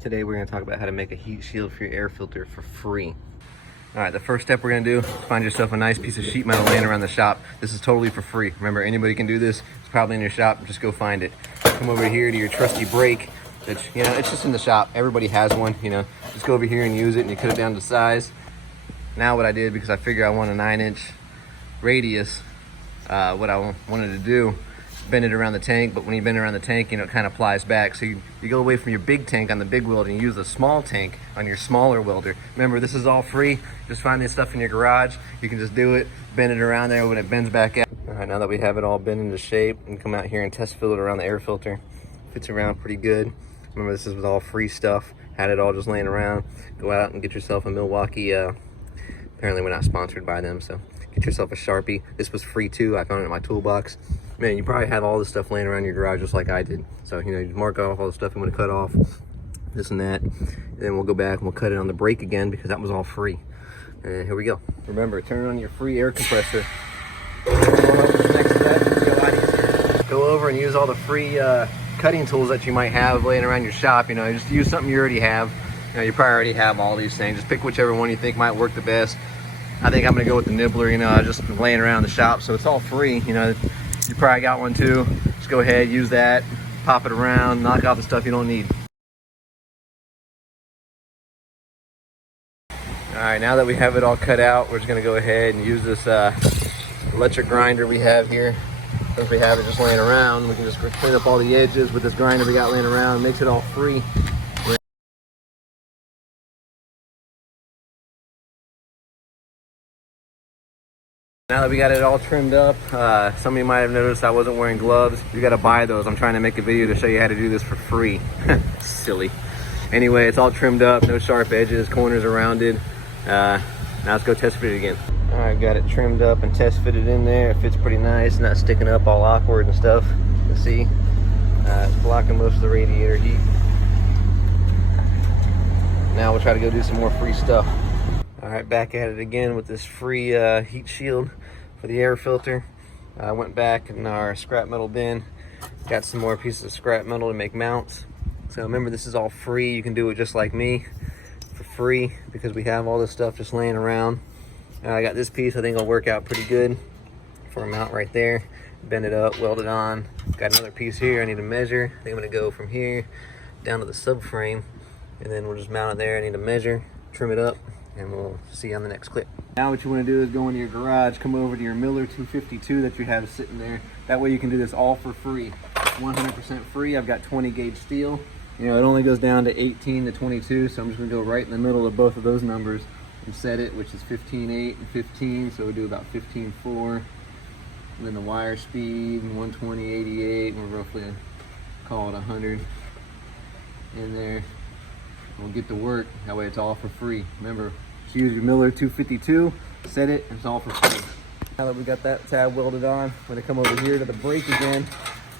Today we're going to talk about how to make a heat shield for your air filter for free. All right, the first step we're going to do is find yourself a nice piece of sheet metal laying around the shop. This is totally for free. Remember, anybody can do this. It's probably in your shop. Just go find it. Come over here to your trusty brake. It's just in the shop. Everybody has one. Just go over here and use it, and you cut it down to size. Now what I did, because I figured I want a 9-inch radius, what I wanted to do, bend it around the tank, but when you bend it around the tank, it kind of plies back. So you go away from your big tank on the big welder and use the small tank on your smaller welder. Remember, this is all free. Just find this stuff in your garage. You can just do it, bend it around there when it bends back out. All right, now that we have it all bent into shape, and come out here and test fill it around the air filter. Fits around pretty good. Remember, this is all free stuff. Had it all just laying around. Go out and get yourself a Milwaukee, apparently we're not sponsored by them, so get yourself a Sharpie. This was free too. I found it in my toolbox. Man, you probably have all this stuff laying around your garage just like I did. So, you mark off all the stuff you want to cut off, this and that. And then we'll go back and we'll cut it on the brake again because that was all free. And here we go. Remember, turn on your free air compressor. Next step is a lot easier. Go over and use all the free cutting tools that you might have laying around your shop. Just use something you already have. You probably already have all these things. Just pick whichever one you think might work the best. I think I'm gonna go with the nibbler. Just laying around the shop, so it's all free. You probably got one too. Just go ahead, use that, pop it around, knock out the stuff you don't need. All right, now that we have it all cut out, we're just gonna go ahead and use this electric grinder we have here. Since we have it just laying around, we can just clean up all the edges with this grinder we got laying around. Makes it all free. Now that we got it all trimmed up, some of you might have noticed I wasn't wearing gloves. You gotta buy those. I'm trying to make a video to show you how to do this for free. Silly. Anyway, it's all trimmed up, no sharp edges, corners are rounded. Now let's go test fit it again. All right, got it trimmed up and test fitted in there. It fits pretty nice, not sticking up all awkward and stuff. You can see, it's blocking most of the radiator heat. Now we'll try to go do some more free stuff. All right, back at it again with this free heat shield for the air filter. I went back in our scrap metal bin, got some more pieces of scrap metal to make mounts. So remember, this is all free. You can do it just like me for free because we have all this stuff just laying around. I got this piece I think will work out pretty good for a mount right there. Bend it up, weld it on. Got another piece here I need to measure. I think I'm gonna go from here down to the subframe, and then we'll just mount it there. I need to measure, trim it up, and we'll see you on the next clip. Now what you want to do is go into your garage, come over to your Miller 252 that you have sitting there. That way you can do this all for free. 100% free. I've got 20 gauge steel. It only goes down to 18 to 22, so I'm just going to go right in the middle of both of those numbers and set it, which is 15.8 and 15, so we'll do about 15.4. And then the wire speed, 120/88, and we'll roughly call it 100 in there. We'll get to work. That way it's all for free. Remember, just use your Miller 252, set it, and it's all for free. Now that we got that tab welded on, we're gonna come over here to the brake again.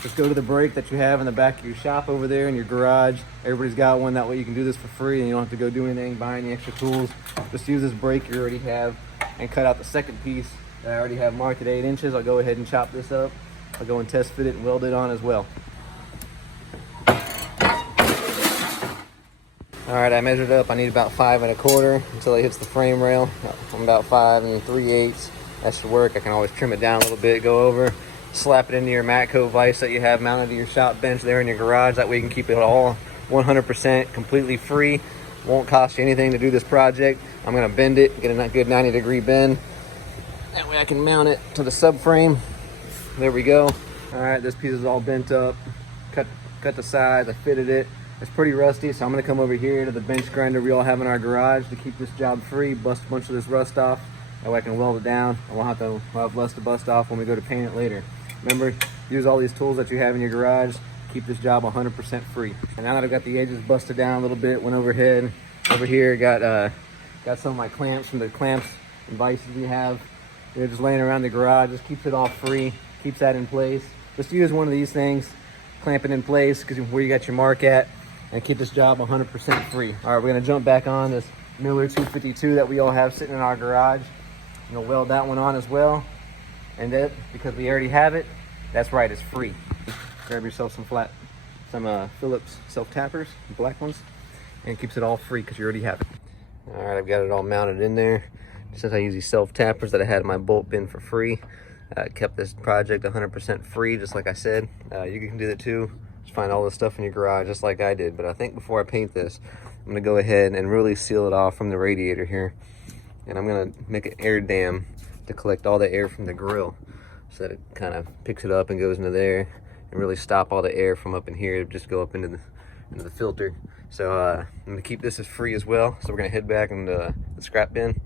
Just go to the brake that you have in the back of your shop over there in your garage. Everybody's got one. That way you can do this for free and you don't have to go do anything, buy any extra tools. Just use this brake you already have and cut out the second piece that I already have marked at 8 inches. I'll go ahead and chop this up. I'll go and test fit it and weld it on as well. All right, I measured up. I need about 5 1/4 until it hits the frame rail. I'm about 5 3/8. That should work. I can always trim it down a little bit, go over, slap it into your Matco vise that you have mounted to your shop bench there in your garage. That way you can keep it all 100% completely free. Won't cost you anything to do this project. I'm gonna bend it, get a good 90-degree bend. That way I can mount it to the subframe. There we go. All right, this piece is all bent up. Cut the sides, I fitted it. It's pretty rusty, so I'm gonna come over here to the bench grinder we all have in our garage to keep this job free, bust a bunch of this rust off. That way I can weld it down. We'll have less to bust off when we go to paint it later. Remember, use all these tools that you have in your garage. Keep this job 100% free. And now that I've got the edges busted down a little bit, went overhead. Over here, got some of my clamps from the clamps and vices we have. They're just laying around the garage. Just keeps it all free, keeps that in place. Just use one of these things, clamp it in place because where you got your mark at, and keep this job 100% free. All right, we're gonna jump back on this Miller 252 that we all have sitting in our garage. You'll weld that one on as well. And that, because we already have it, that's right, it's free. Grab yourself some Phillips self-tappers, black ones. and it keeps it all free because you already have it. All right, I've got it all mounted in there. Since I use these self tappers that I had in my bolt bin for free, kept this project 100% free, just like I said. You can do that too. Just find all this stuff in your garage, just like I did. But I think before I paint this, I'm gonna go ahead and really seal it off from the radiator here. And I'm gonna make an air dam to collect all the air from the grill, so that it kind of picks it up and goes into there, and really stop all the air from up in here to just go up into the filter. So I'm gonna keep this as free as well. So we're gonna head back into the scrap bin,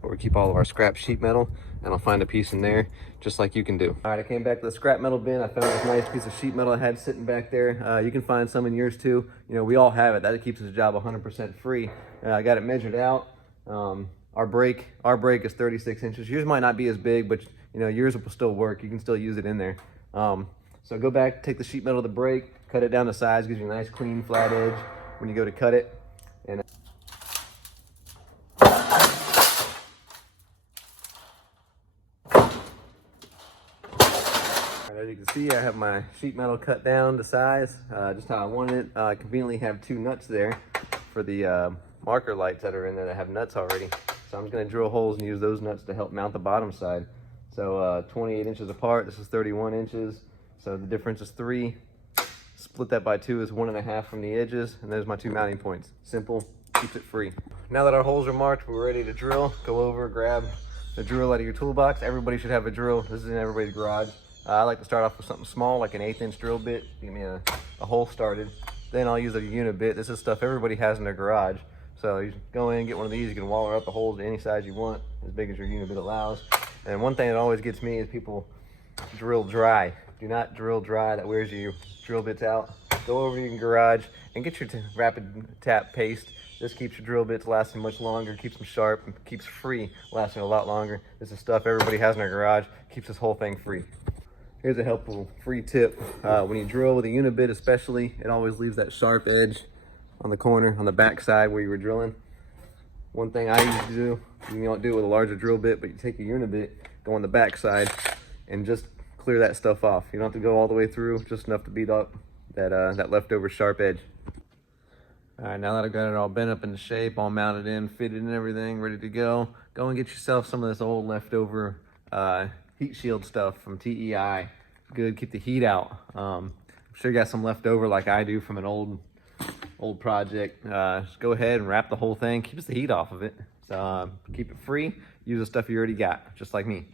where we keep all of our scrap sheet metal, and I'll find a piece in there just like you can do. All right, I came back to the scrap metal bin. I found this nice piece of sheet metal I had sitting back there. You can find some in yours too. You know, we all have it. That keeps this job 100% free. I got it measured out. Our brake is 36 inches. Yours might not be as big, but you know, yours will still work. You can still use it in there. So go back, take the sheet metal of the brake, cut it down to size, gives you a nice clean flat edge when you go to cut it. And as you can see, I have my sheet metal cut down to size, just how I wanted it. I conveniently have 2 nuts there for the marker lights that are in there that have nuts already. So I'm just gonna drill holes and use those nuts to help mount the bottom side. So 28 inches apart, this is 31 inches. So the difference is 3. Split that by 2 is 1.5 from the edges, and there's my 2 mounting points. Simple, keeps it free. Now that our holes are marked, we're ready to drill. Go over, grab the drill out of your toolbox. Everybody should have a drill. This is in everybody's garage. I like to start off with something small, like an 1/8 inch drill bit. Get me a hole started. Then I'll use a unit bit. This is stuff everybody has in their garage. So you go in, get one of these. You can waller up the holes to any size you want, as big as your unit bit allows. And one thing that always gets me is people drill dry. Do not drill dry. That wears your drill bits out. Go over to your garage and get your rapid tap paste. This keeps your drill bits lasting much longer, keeps them sharp, and keeps free lasting a lot longer. This is stuff everybody has in their garage. Keeps this whole thing free. Here's a helpful free tip. When you drill with a unit bit especially, it always leaves that sharp edge on the corner, on the back side where you were drilling. One thing I used to do, you don't do it with a larger drill bit, but you take a unit bit, go on the back side, and just clear that stuff off. You don't have to go all the way through, just enough to beat up that leftover sharp edge. All right, now that I've got it all bent up into shape, all mounted in, fitted and everything, ready to go and get yourself some of this old leftover heat shield stuff from TEI. Good, keep the heat out. I'm sure you got some left over like I do from an old project. Just go ahead and wrap the whole thing. Keeps the heat off of it. So keep it free. Use the stuff you already got, just like me.